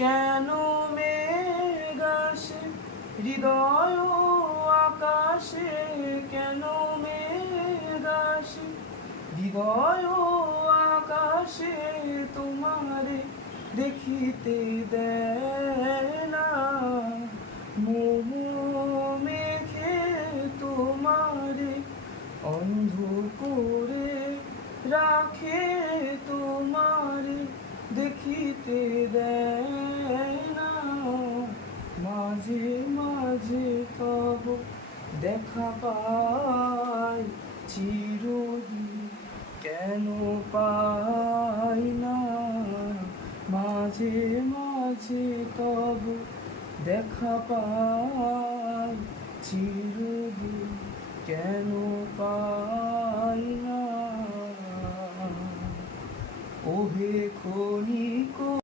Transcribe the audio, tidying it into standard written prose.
কেন মেঘ আসে হৃদয় আকাশে, কেন মেঘ আসে হৃদয় আকাশে, তোমারে দেখিতে দেয় না। মোহ মেঘে তোমারে অন্ধ করে রাখে, তোমারে দেখিতে দেয় না। মাঝে মাঝে তব দেখা পাই চিরদিন কেন পাই না। মাঝে মাঝে তব দেখা পাই চিরদিন কেন পাই না। ওহে ক্ষণিক